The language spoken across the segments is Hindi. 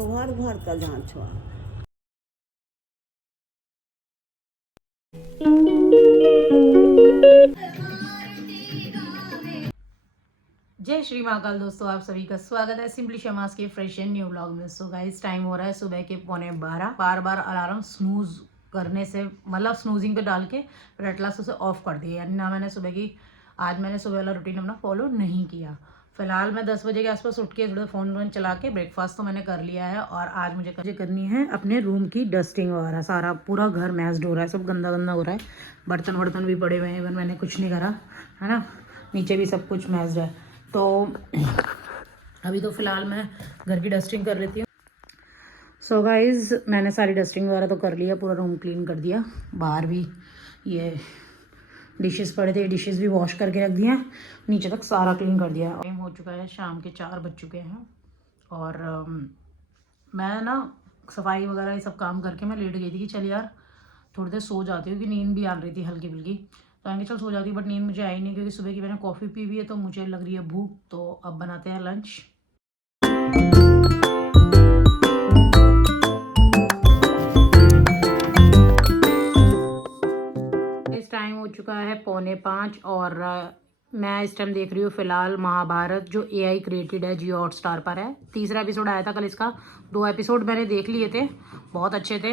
तोहार घर का जहाँ छुआ। जय श्री महाकाल दोस्तों, आप सभी का स्वागत है सिंपली शमास के फ्रेश एंड न्यू व्लॉग में। सो गाइस, टाइम हो रहा है सुबह के 11:15। बार बार अलार्म स्नूज करने से मतलब स्नूजिंग पे डाल के फिर एटलास उसे ऑफ कर दिया, यानी ना मैंने सुबह की आज मैंने सुबह वाला रूटीन अपना फॉलो नहीं किया। फिलहाल मैं 10 बजे के आसपास उठ के थोड़ा फ़ोन वोन चला के ब्रेकफास्ट तो मैंने कर लिया है, और आज मुझे करनी है अपने रूम की डस्टिंग वगैरह। सारा पूरा घर मैस्ड हो रहा है, सब गंदा गंदा हो रहा है, बर्तन वर्तन भी पड़े हुए हैं, इवन मैंने कुछ नहीं करा है ना, नीचे भी सब कुछ मैस्ड है। तो अभी तो फ़िलहाल मैं घर की डस्टिंग कर लेती हूँ। सो गाइज़, मैंने सारी डस्टिंग वगैरह तो कर लिया, पूरा रूम क्लीन कर दिया। बाहर भी ये डिशेस पड़े थे, डिशेस भी वॉश करके रख दिया, नीचे तक सारा क्लीन कर दिया। टाइम हो चुका है, शाम के 4 बज चुके हैं, और मैं ना सफाई वगैरह ये सब काम करके मैं लेट गई थी कि चल यार थोड़ी देर सो जाती हूँ, कि नींद भी आ रही थी हल्की फुल्की। तो आगे चल सो जाती, बट नींद मुझे आई नहीं, क्योंकि सुबह की मैंने कॉफ़ी पी हुई है, तो मुझे लग रही है भूख। तो अब बनाते हैं लंच। इस टाइम हो चुका है 4:45, और मैं इस टाइम देख रही हूँ फ़िलहाल महाभारत, जो AI क्रिएटेड है, जियो हॉटस्टार पर है। तीसरा एपिसोड आया था कल इसका, 2 एपिसोड मैंने देख लिए थे, बहुत अच्छे थे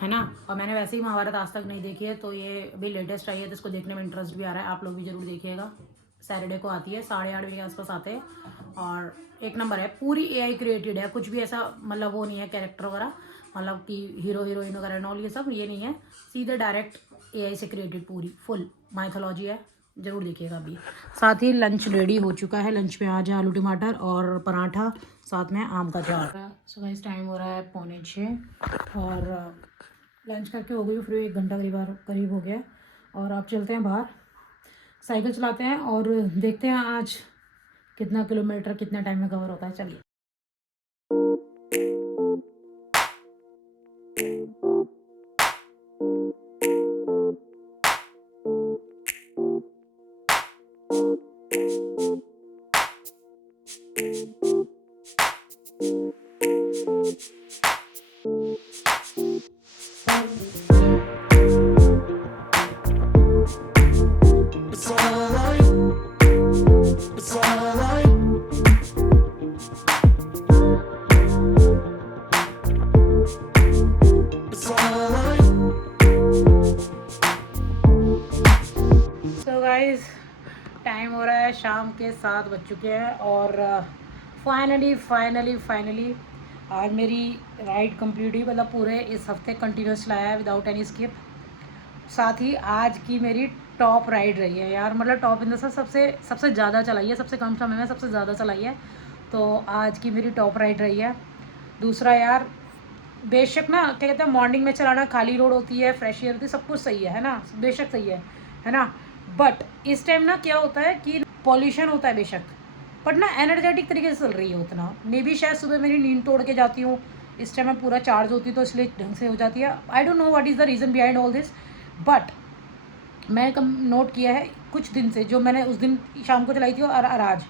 है ना। और मैंने वैसे ही महाभारत आज तक नहीं देखी है, तो ये अभी लेटेस्ट आई है, तो इसको देखने में इंटरेस्ट भी आ रहा है। आप लोग भी ज़रूर देखिएगा। सैटरडे को आती है, 8:30 बजे के आसपास आते हैं, और एक नंबर है। पूरी AI क्रिएटेड है, कुछ भी ऐसा मतलब वो नहीं है कैरेक्टर वगैरह, मतलब कि हीरो हीरोइन वगैरह नॉल ये सब ये नहीं है, सीधे डायरेक्ट AI से क्रिएटेड पूरी फुल माइथोलॉजी है। ज़रूर देखिएगा। अभी साथ ही लंच रेडी हो चुका है। लंच में आज आलू टमाटर और पराठा, साथ में आम का अचार। सुबह इस टाइम हो रहा है 5:45, और लंच करके हो गई फ्री, 1 घंटा करीब हो गया। और आप चलते हैं बाहर, साइकिल चलाते हैं, और देखते हैं आज कितना किलोमीटर कितना टाइम में कवर होता है। चलिए। टाइम हो रहा है शाम के 7 बज चुके हैं, और फाइनली आज मेरी राइड कंप्लीट हुई, मतलब पूरे इस हफ्ते कंटिन्यूस चलाया है विदाउट एनी स्किप। साथ ही आज की मेरी टॉप राइड रही है यार, मतलब टॉप इन द सेंस सबसे ज़्यादा चलाई है, सबसे कम समय में सबसे ज़्यादा चलाई है। तो आज की मेरी टॉप राइड रही है। दूसरा यार, बेशक ना क्या कहते हैं, मॉर्निंग में चलाना, खाली रोड होती है, फ्रेश एयर होती है, सब कुछ सही है ना, बेशक सही है ना। बट इस टाइम ना क्या होता है कि पॉल्यूशन होता है बेशक, बट ना एनर्जेटिक तरीके से चल रही है उतना। मे बी शायद सुबह मेरी नींद तोड़ के जाती हूँ, इस टाइम मैं पूरा चार्ज होती तो इसलिए ढंग से हो जाती है। I don't know what is the reason behind all this, but मैं कम नोट किया है कुछ दिन से, जो मैंने उस दिन शाम को चलाई थी और आज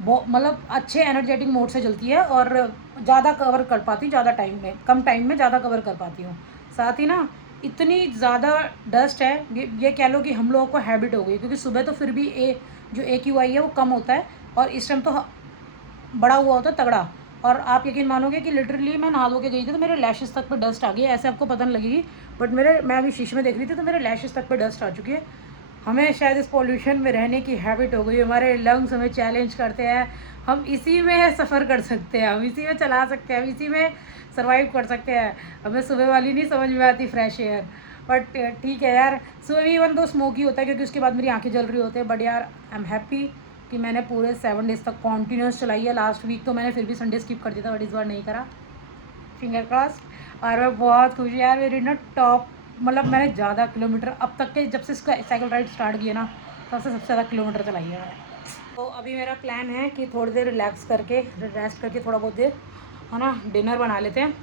मतलब अच्छे एनर्जेटिक मोड से चलती है, और ज़्यादा कवर कर पाती हूँ, ज़्यादा टाइम में, कम टाइम में ज़्यादा कवर कर पाती हूँ। साथ ही ना इतनी ज़्यादा डस्ट है, ये कह लो कि हम लोगों को हैबिट हो गई, क्योंकि सुबह तो फिर भी जो AQI है वो कम होता है, और इस टाइम तो बड़ा हुआ होता है तगड़ा। और आप यकीन मानोगे कि लिटरली मैं नहा धो के गई थी, तो मेरे लैशेस तक पे डस्ट आ गई। ऐसे आपको पता नहीं लगेगी, बट मैं अभी शीशे में देख रही थी, तो मेरे लैशेस तक पे डस्ट आ चुकी है। हमें शायद इस पॉल्यूशन में रहने की हैबिट हो गई, हमारे लंग्स हमें चैलेंज करते हैं, हम इसी में सफ़र कर सकते हैं, हम इसी में चला सकते हैं, हम इसी में सर्वाइव कर सकते हैं। हमें सुबह वाली नहीं समझ में आती फ्रेश एयर, बट ठीक है यार। सुबह भी इवन तो स्मोकी होता है, क्योंकि उसके बाद मेरी आंखें जल रही होती है, बट यार आई एम हैप्पी कि मैंने पूरे 7 डेज़ तक कॉन्टीन्यूस चलाई है। लास्ट वीक तो मैंने फिर भी संडे स्किप कर दिया था, बट इस बार नहीं करा, फिंगर क्रॉस्ड। और मैं बहुत खुश हूँ यार, मेरी ना टॉप, मतलब मैंने ज़्यादा किलोमीटर अब तक के, जब से इसका साइकिल राइड स्टार्ट किया ना, तब से सबसे ज़्यादा किलोमीटर चलाई है मैंने। तो अभी मेरा प्लान है कि थोड़ी देर रिलैक्स करके, रेस्ट करके, थोड़ा बहुत देर है ना डिनर बना लेते हैं,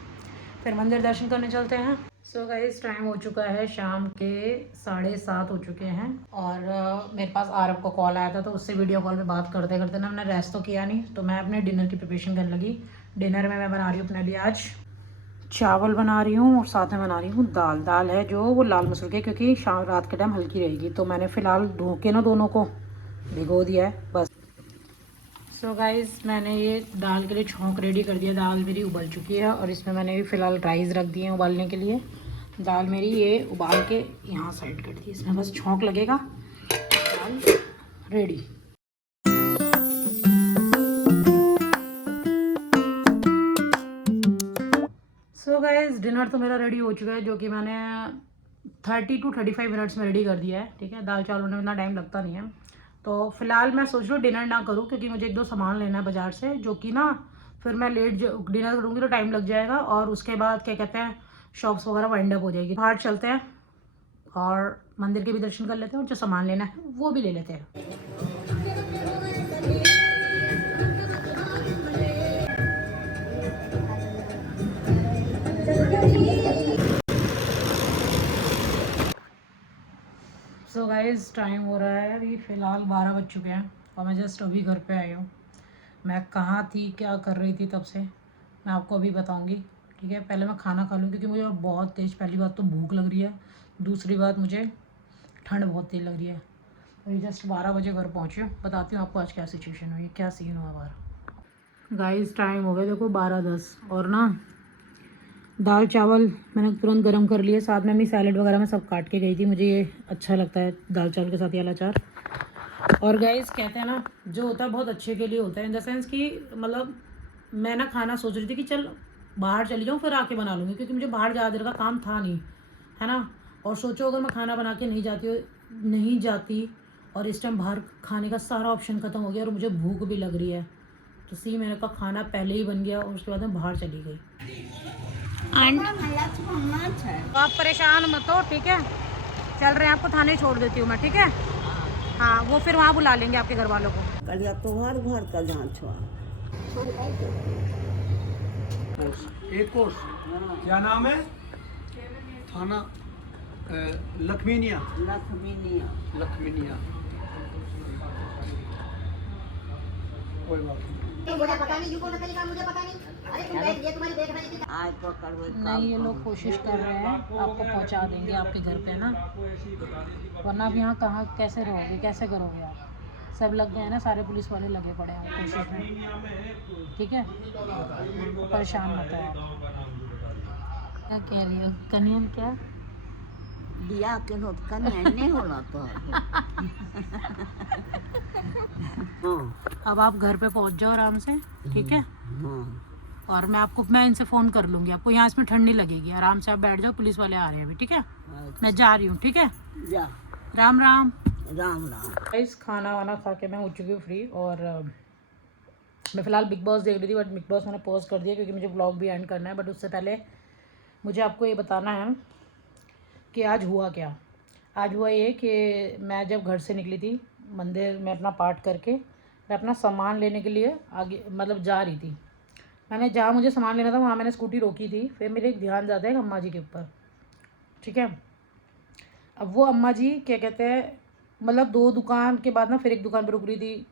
फिर मंदिर दर्शन करने चलते हैं। सो गाइस, टाइम हो चुका है शाम के 7:30 हो चुके हैं, और मेरे पास आरव का कॉल आया था, तो उससे वीडियो कॉल पे बात करते करते ना मैंने रेस्ट तो किया नहीं, तो मैं अपने डिनर की प्रिपरेशन करने लगी। डिनर में मैं बना रही हूँ अपने लिए आज चावल बना रही हूँ और साथ में बना रही हूँ दाल है जो वो लाल मसूर की, क्योंकि शाम रात के टाइम हल्की रहेगी, तो मैंने फ़िलहाल धो के ना दोनों को भिगो दिया है बस। सो गाइस, मैंने ये दाल के लिए छौंक रेडी कर दिया। दाल मेरी उबल चुकी है और इसमें मैंने भी फ़िलहाल राइस रख दिए हैं उबालने के लिए। दाल मेरी ये उबाल के यहाँ साइड कर दी, इसमें बस छौंक लगेगा, दाल रेडी। सो गाइस, डिनर तो मेरा रेडी हो चुका है, जो कि मैंने 30 to 35 मिनट्स में रेडी कर दिया है। ठीक है, दाल चावल होने में इतना टाइम लगता नहीं है। तो फिलहाल मैं सोच रही हूँ डिनर ना करूँ, क्योंकि मुझे 1-2 सामान लेना है बाज़ार से, जो कि ना फिर मैं लेट डिनर करूँगी तो टाइम लग जाएगा, और उसके बाद क्या कहते हैं शॉप्स वगैरह वाइंड अप हो जाएगी। बाहर चलते हैं और मंदिर के भी दर्शन कर लेते हैं और जो सामान लेना है वो भी ले लेते हैं। सो गाइस, टाइम हो रहा है अभी फ़िलहाल 12 बज चुके हैं और मैं जस्ट अभी घर पे आई हूँ। मैं कहाँ थी, क्या कर रही थी तब से, मैं आपको अभी बताऊँगी। ठीक है, पहले मैं खाना खा लूँ, क्योंकि मुझे बहुत तेज़, पहली बात तो भूख लग रही है, दूसरी बात मुझे ठंड बहुत तेज़ लग रही है। अभी जस्ट 12 बजे घर पहुँची हूँ। बताती हूँ आपको आज क्या सिचुएशन हुई, क्या सीन हुआ बाहर। गाइस, टाइम हो गया देखो 12:10 और ना दाल चावल मैंने तुरंत गर्म कर लिए, साथ में भी सैलेड वगैरह में सब काट के गई थी। मुझे ये अच्छा लगता है दाल चावल के साथ ये वाला अचार। और गाइस, कहते हैं ना जो होता है बहुत अच्छे के लिए होता है, इन द सेंस कि मतलब मैं ना खाना सोच रही थी कि चल बाहर चली जाऊँ फिर आके बना लूँगी, क्योंकि मुझे बाहर ज़्यादा देर का काम था नहीं, है ना। और सोचो अगर मैं खाना बना के नहीं जाती और इस टाइम बाहर खाने का सारा ऑप्शन ख़त्म हो गया और मुझे भूख भी लग रही है, तो सी मेरे का खाना पहले ही बन गया और उसके बाद मैं बाहर चली गई। आप परेशान मत हो, ठीक है, चल रहे हैं, आपको थाने छोड़ देती हूँ मैं, ठीक है। हाँ, वो फिर वहाँ बुला लेंगे आपके घर वालों को। करिया तोहर घर का जांच हुआ। एक कोर्स क्या नाम है? थाना लखमीनिया। कोई बात नहीं। मुझे पता नहीं, मुझे पता नहीं। अरे तुम देख, ये तुम्हारी देख रही थी। आज पकड़ हुए नहीं, ये लोग कोशिश कर रहे हैं आपको पहुंचा देंगे आपके घर पे ना, वरना आप यहाँ कहाँ कैसे रहोगे, कैसे करोगे आप। सब लग गए हैं ना, सारे पुलिस वाले लगे पड़े हैं कोशिश में, ठीक है, तो परेशान मत हो आप। क्या कह रही हो कनियन, क्या दिया के लोग का नहीं होला तो। अब आप घर पे पहुंच जाओ आराम से, ठीक है। और मैं इनसे फ़ोन कर लूँगी आपको, यहाँ इसमें ठंड नहीं लगेगी, आराम से आप बैठ जाओ, पुलिस वाले आ रहे हैं अभी, ठीक है। मैं जा रही हूँ, ठीक है, जा। राम राम। राम राम। गाइस, खाना वाना खा के मैं हो चुकी हूँ फ्री, और मैं फ़िलहाल बिग बॉस देख रही थी, बट बिग बॉस मैंने पॉज कर दिया क्योंकि मुझे ब्लॉग भी एंड करना है। बट उससे पहले मुझे आपको ये बताना है कि आज हुआ क्या। आज हुआ ये कि मैं जब घर से निकली थी मंदिर में अपना पाठ करके, मैं अपना सामान लेने के लिए आगे मतलब जा रही थी। मैंने जहाँ मुझे सामान लेना था वहाँ मैंने स्कूटी रोकी थी, फिर मेरे एक ध्यान जाता है अम्मा जी के ऊपर, ठीक है। अब वो अम्मा जी क्या कहते हैं, मतलब 2 दुकान के बाद ना फिर एक दुकान पर रुक रही थी।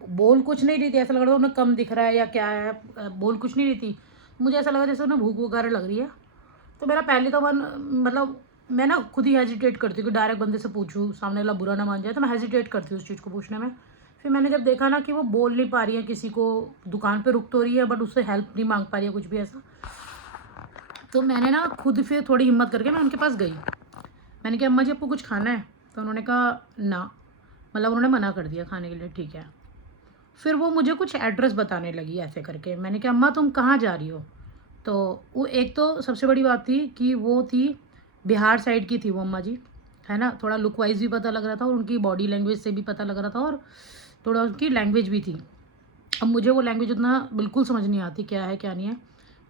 बोल कुछ नहीं रही थी, ऐसा लग रहा था उन्हें कम दिख रहा है या क्या है, बोल कुछ नहीं रही थी। मुझे ऐसा लगा जैसे उन्हें भूख वगैरह लग रही है। तो मेरा पहले तो मन मतलब मैं ना खुद ही हेजिटेट करती हूँ कि डायरेक्ट बंदे से पूछूँ, सामने वाला बुरा ना मान जाए, तो मैं हेजिटेट करती हूँ उस चीज़ को पूछने में। फिर मैंने जब देखा ना कि वो बोल नहीं पा रही है किसी को, दुकान पे रुक तो रही है बट उससे हेल्प नहीं मांग पा रही है कुछ भी ऐसा, तो मैंने ना खुद फिर थोड़ी हिम्मत करके मैं उनके पास गई। मैंने कहा अम्मा जी आपको कुछ खाना है? तो उन्होंने कहा ना, मतलब उन्होंने मना कर दिया खाने के लिए, ठीक है। फिर वो मुझे कुछ एड्रेस बताने लगी ऐसे करके। मैंने कहा अम्मा तुम कहाँ जा रही हो? तो वो एक तो सबसे बड़ी बात थी कि वो थी बिहार साइड की थी वो अम्मा जी, है ना। थोड़ा लुक वाइज भी पता लग रहा था और उनकी बॉडी लैंग्वेज से भी पता लग रहा था, और थोड़ा उनकी लैंग्वेज भी थी। अब मुझे वो लैंग्वेज उतना बिल्कुल समझ नहीं आती क्या है क्या नहीं है,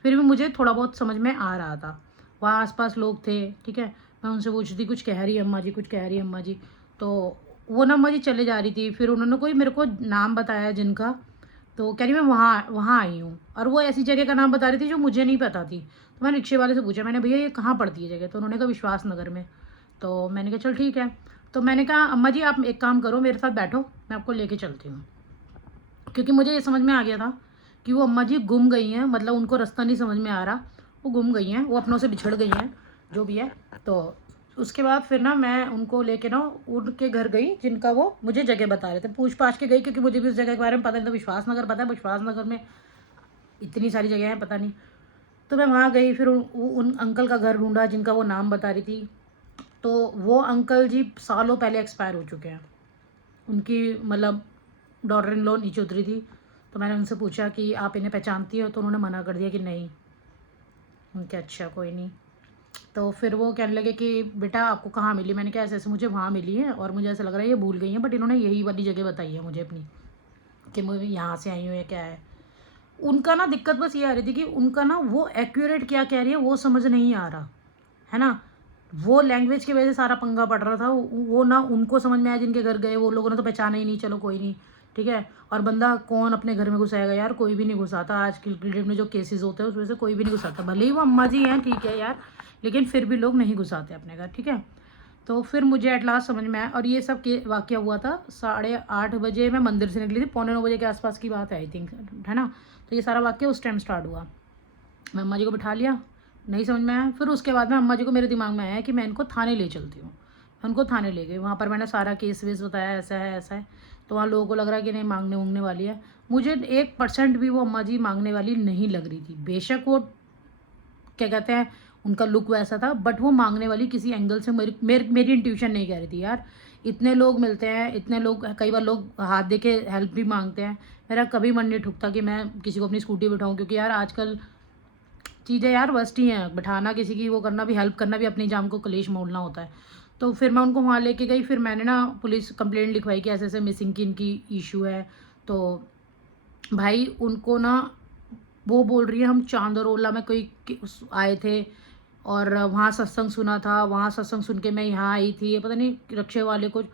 फिर भी मुझे थोड़ा बहुत समझ में आ रहा था। वहाँ आसपास लोग थे, ठीक है, मैं उनसे पूछ रही थी कुछ कह रही है अम्मा जी, कुछ कह रही है अम्मा जी। तो वो ना अम्मा जी चले जा रही थी, फिर उन्होंने कोई मेरे को नाम बताया जिनका, तो कह रही मैं वहाँ वहाँ आई हूँ, और वो ऐसी जगह का नाम बता रही थी जो मुझे नहीं पता थी। तो मैंने रिक्शे वाले से पूछा, मैंने भैया ये कहाँ पड़ती है जगह? तो उन्होंने कहा विश्वास नगर में। तो मैंने कहा चल ठीक है। तो मैंने कहा अम्मा जी आप एक काम करो, मेरे साथ बैठो, मैं आपको लेके चलती हूँ, क्योंकि मुझे ये समझ में आ गया था कि वो अम्मा जी गुम गई हैं, मतलब उनको रास्ता नहीं समझ में आ रहा, वो गुम गई हैं, वो अपनों से बिछड़ गई हैं, जो भी है। तो उसके बाद फिर ना मैं उनको लेके ना उनके घर गई, जिनका वो मुझे जगह बता रहे थे, पूछ पाछ के गई, क्योंकि मुझे भी उस जगह के बारे में पता नहीं था। विश्वास नगर पता है, विश्वास नगर में इतनी सारी जगह हैं, पता नहीं। तो मैं वहाँ गई, फिर उन अंकल का घर ढूंढा जिनका वो नाम बता रही थी। तो वो अंकल जी सालों पहले एक्सपायर हो चुके हैं। उनकी मतलब डॉटर इन लॉ नीचे उतरी थी। तो मैंने उनसे पूछा कि आप इन्हें पहचानती हो, तो उन्होंने मना कर दिया कि नहीं। उनके अच्छा कोई नहीं। तो फिर वो कहने लगे कि बेटा आपको कहाँ मिली? मैंने कहा ऐसे ऐसे मुझे वहाँ मिली है, और मुझे ऐसा लग रहा है ये भूल गई हैं, बट इन्होंने यही वाली जगह बताई है मुझे अपनी, कि मुझे यहाँ से आई हूँ या क्या है। उनका ना दिक्कत बस ये आ रही थी कि उनका ना वो एक्यूरेट क्या कह रही है वो समझ नहीं आ रहा है ना। वो लैंग्वेज की वजह से सारा पंगा पड़ रहा था। वो ना उनको समझ में आया, जिनके घर गए वो लोगों ने तो पहचाना ही नहीं, चलो कोई नहीं ठीक है। और बंदा कौन अपने घर में घुसाएगा यार? कोई भी नहीं घुसाता। आज की डेट में जो केसेस होते हैं उसमें से कोई भी नहीं घुसाता, भले ही वो अम्मा जी हैं ठीक है यार, लेकिन फिर भी लोग नहीं घुसाते अपने घर, ठीक है। तो फिर मुझे एट लास्ट समझ में आया, और ये सब के वाक़या हुआ था 8:30 बजे। मैं मंदिर से निकली थी, 8:45 के आसपास की बात है आई थिंक, है ना। तो ये सारा वाक़या उस टाइम स्टार्ट हुआ। मैं अम्मा जी को बिठा लिया, नहीं समझ में आया। फिर उसके बाद में अम्मा जी को मेरे दिमाग में आया कि मैं इनको थाने ले चलती हूँ। मैं उनको थाने ले गई, वहाँ पर मैंने सारा केस वेस बताया, ऐसा है ऐसा है। तो वहाँ लोगों को लग रहा है कि नहीं मांगने उंगने वाली है। मुझे 1% भी वो अम्मा जी मांगने वाली नहीं लग रही थी। बेशक वो क्या कहते हैं उनका लुक वैसा था, बट वो मांगने वाली किसी एंगल से मेरी इंट्यूशन नहीं कह रही थी यार। इतने लोग मिलते हैं, इतने लोग, कई बार लोग हाथ दे के हेल्प भी मांगते हैं। मेरा कभी मन नहीं ठुकता कि मैं किसी को अपनी स्कूटी बिठाऊं, क्योंकि यार आजकल चीज़ें यार वर्स्ट ही हैं। बिठाना किसी की, वो करना भी, हेल्प करना भी अपनी जान को कलेश मोड़ना होता है। तो फिर मैं उनको वहाँ लेके गई। फिर मैंने ना पुलिस कंप्लेंट लिखवाई कि ऐसे ऐसे मिसिंग की इनकी इशू है। तो भाई उनको ना वो बोल रही है हम चांदरोला में कोई आए थे और वहाँ सत्संग सुना था, वहाँ सत्संग सुन के मैं यहाँ आई थी। ये पता नहीं रक्षे वाले कुछ,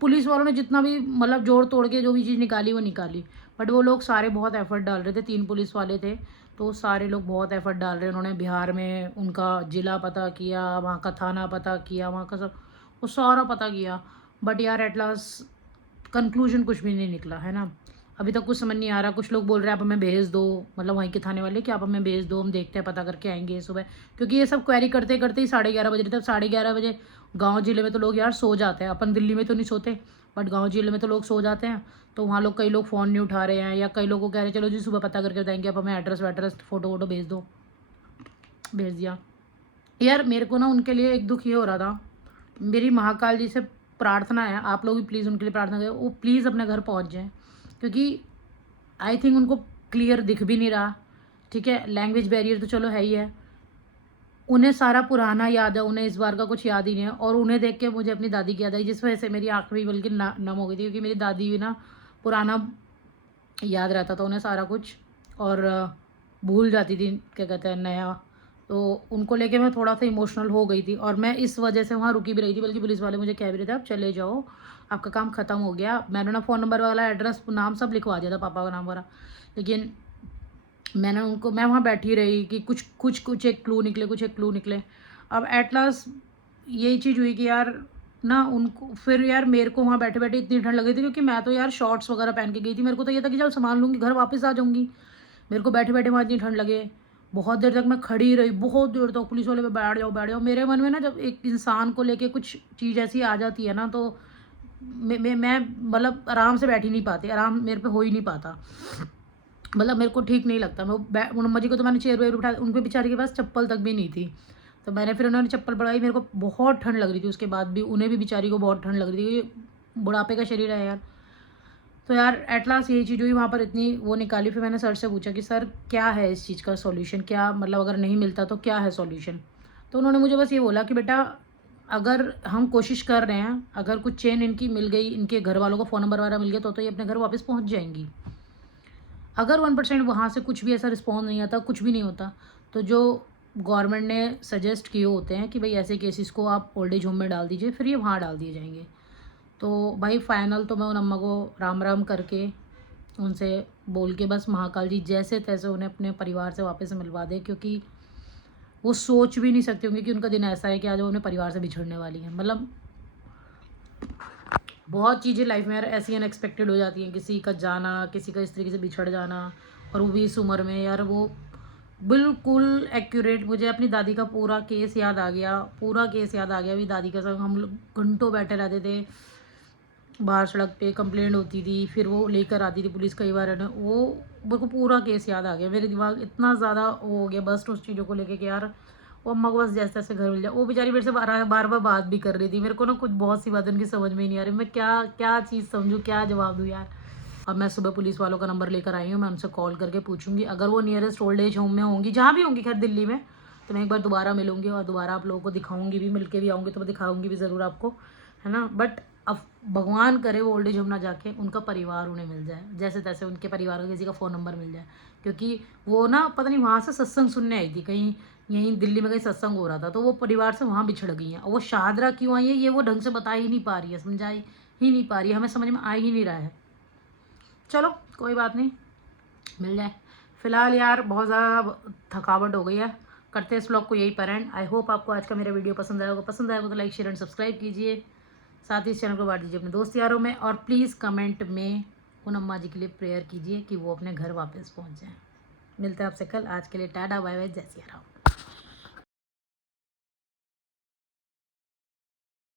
पुलिस वालों ने जितना भी मतलब जोड़ तोड़ के जो भी चीज़ निकाली वो निकाली। बट वो लोग सारे बहुत एफर्ट डाल रहे थे, 3 पुलिस वाले थे, तो सारे लोग बहुत एफर्ट डाल रहे हैं। उन्होंने बिहार में उनका ज़िला पता किया, वहाँ का थाना पता किया, वहाँ का सब वो सारा पता किया। बट यार एट लास्ट कंक्लूजन कुछ भी नहीं निकला, है ना। अभी तक कुछ समझ नहीं आ रहा। कुछ लोग बोल रहे हैं आप हमें भेज दो, मतलब वहीं के थाने वाले, कि आप हमें भेज दो, हम देखते हैं, पता करके आएंगे सुबह। क्योंकि ये सब क्वेरी करते करते ही 11:30 बज रहे थे। 11:30 बजे गांव जिले में तो लोग यार सो जाते हैं, अपन दिल्ली में तो नहीं सोते, बट गांव जिले में तो लोग सो जाते हैं। तो वहाँ लोग, कई लोग फ़ोन नहीं उठा रहे हैं, या कई लोगों को कह रहे चलो जी सुबह पता करके बताएंगे, आप हमें एड्रेस वैड्रेस फ़ोटो वोटो भेज दो। भेज दिया। यार मेरे को ना उनके लिए एक दुख ये हो रहा था। मेरी महाकाल जी से प्रार्थना है, आप लोग भी प्लीज़ उनके लिए प्रार्थना करें, वो प्लीज़ अपने घर पहुँच जाएँ। क्योंकि आई थिंक उनको क्लियर दिख भी नहीं रहा, ठीक है। लैंग्वेज बैरियर तो चलो है ही है, उन्हें सारा पुराना याद है, उन्हें इस बार का कुछ याद ही नहीं है। और उन्हें देख के मुझे अपनी दादी की याद आई, जिस वजह से मेरी आँख भी बल्कि नम हो गई थी, क्योंकि मेरी दादी भी ना पुराना याद रहता था उन्हें सारा कुछ, और भूल जाती थी क्या कहते हैं नया। तो उनको लेके मैं थोड़ा सा इमोशनल हो गई थी, और मैं इस वजह से वहाँ रुकी भी रही थी। बल्कि पुलिस वाले मुझे कह भी रहे थे आप चले जाओ, आपका काम ख़त्म हो गया। मैंने ना फ़ोन नंबर वाला, एड्रेस, नाम सब लिखवा दिया था, पापा का नाम वाला। लेकिन मैं वहाँ बैठी रही कि कुछ एक क्लू निकले, कुछ एक क्लू निकले। अब एट लास्ट यही चीज़ हुई कि यार ना उनको, फिर यार मेरे को वहाँ बैठे बैठे इतनी ठंड लग रही थी, क्योंकि मैं तो यार शॉर्ट्स वगैरह पहन के गई थी। मेरे को तो ये था कि चल संभाल लूँगी, घर वापस आ जाऊँगी। मेरे को बैठे बैठे वहाँ इतनी ठंड लगे, बहुत देर तक मैं खड़ी रही, बहुत देर तक पुलिस वाले पे बैठ जाओ बैठ जाओ। मेरे मन में ना जब एक इंसान को लेके कुछ चीज़ ऐसी आ जाती है ना, तो मैं मतलब आराम से बैठ ही नहीं पाती, आराम मेरे पे हो ही नहीं पाता, मतलब मेरे को ठीक नहीं लगता। मैं अम्मा जी को तो मैंने चेयर वेयर उठा, उनके बेचारे के पास चप्पल तक भी नहीं थी। तो मैंने फिर उन्होंने चप्पल पड़ाई, मेरे को बहुत ठंड लग रही थी। उसके बाद भी उन्हें भी बेचारी को बहुत ठंड लग रही थी, क्योंकि बुढ़ापे का शरीर है यार। तो यार एट लास्ट यही चीज़ हुई, वहाँ पर इतनी वो निकाली। फिर मैंने सर से पूछा कि सर क्या है इस चीज़ का सॉल्यूशन, क्या मतलब अगर नहीं मिलता तो क्या है सॉल्यूशन। तो उन्होंने मुझे बस ये बोला कि बेटा अगर हम कोशिश कर रहे हैं, अगर कुछ चेन इनकी मिल गई, इनके घर वालों को फ़ोन नंबर वगैरह मिल गया, तो ये अपने घर वापस पहुँच जाएंगी। अगर 1% वहाँ से कुछ भी ऐसा रिस्पॉन्स नहीं आता, कुछ भी नहीं होता, तो जो गवर्नमेंट ने सजेस्ट किए होते हैं कि भाई ऐसे केसेस को आप ओल्ड एज होम में डाल दीजिए, फिर ये वहाँ डाल दिए जाएंगे। तो भाई फाइनल तो मैं उन अम्मा को राम राम करके उनसे बोल के बस महाकाल जी जैसे तैसे उन्हें अपने परिवार से वापस मिलवा दे, क्योंकि वो सोच भी नहीं सकते होंगे कि उनका दिन ऐसा है कि आज वो अपने परिवार से बिछड़ने वाली हैं। मतलब बहुत चीज़ें लाइफ में यार ऐसी अनएक्सपेक्टेड हो जाती हैं, किसी का जाना, किसी का इस तरीके से बिछड़ जाना, और वो भी इस उम्र में यार। वो बिल्कुल एक्यूरेट, मुझे अपनी दादी का पूरा केस याद आ गया, पूरा केस याद आ गया। अभी दादी के साथ हम लोग घंटों बैठे रहते थे बाहर सड़क पे, कंप्लेंट होती थी, फिर वो लेकर आती थी पुलिस कई बार है ना। वो मेरे को पूरा केस याद आ गया, मेरे दिमाग इतना ज़्यादा वो हो गया बस्ट उस चीज़ों को लेके कि यार वो अम्मा को बस जैसे तैसे घर मिल जाए। वो बेचारी मेरे से बार बार बात भी कर रही थी, मेरे को ना कुछ बहुत सी बातें उनकी समझ में ही नहीं आ रही, मैं क्या क्या चीज़ समझूँ, क्या जवाब दूँ यार। अब मैं सुबह पुलिस वालों का नंबर लेकर आई हूँ, मैं उनसे कॉल करके पूछूंगी, अगर वो नियरेस्ट ओल्ड एज होम में होंगी, जहाँ भी होंगी खैर दिल्ली में, तो मैं एक बार दोबारा मिलूंगी और दोबारा आप लोगों को दिखाऊंगी भी, मिलके भी आऊँगी तो मैं दिखाऊंगी भी ज़रूर आपको, है ना। बट अब भगवान करे वो ओल्ड एज होम ना जाके उनका परिवार उन्हें मिल जाए, जैसे तैसे उनके परिवार का किसी का फ़ोन नंबर मिल जाए, क्योंकि वो ना पता नहीं वहाँ से सत्संग सुनने आई थी कहीं, यहीं दिल्ली में कहीं सत्संग हो रहा था, तो वो परिवार से वहाँ बिछड़ गई हैं। और वो शाहदरा क्यों आई है ये वो ढंग से बता ही नहीं पा रही है, समझाई ही नहीं पा रही है, हमें समझ में आ ही नहीं रहा है। चलो कोई बात नहीं, मिल जाए। फिलहाल यार बहुत ज़्यादा थकावट हो गई है, करते हैं इस ब्लॉग को यही पर एंड। आई होप आपको आज का मेरा वीडियो पसंद आया होगा, पसंद आया होगा तो लाइक शेयर एंड सब्सक्राइब कीजिए, साथ ही इस चैनल को बांट दीजिए अपने दोस्त यारों में, और प्लीज़ कमेंट में उन अम्मा जी के लिए प्रेयर कीजिए कि वो अपने घर वापस पहुँच जाएँ। मिलते हैं आपसे कल, आज के लिए टाटा बाय बाय, जय सिया राम।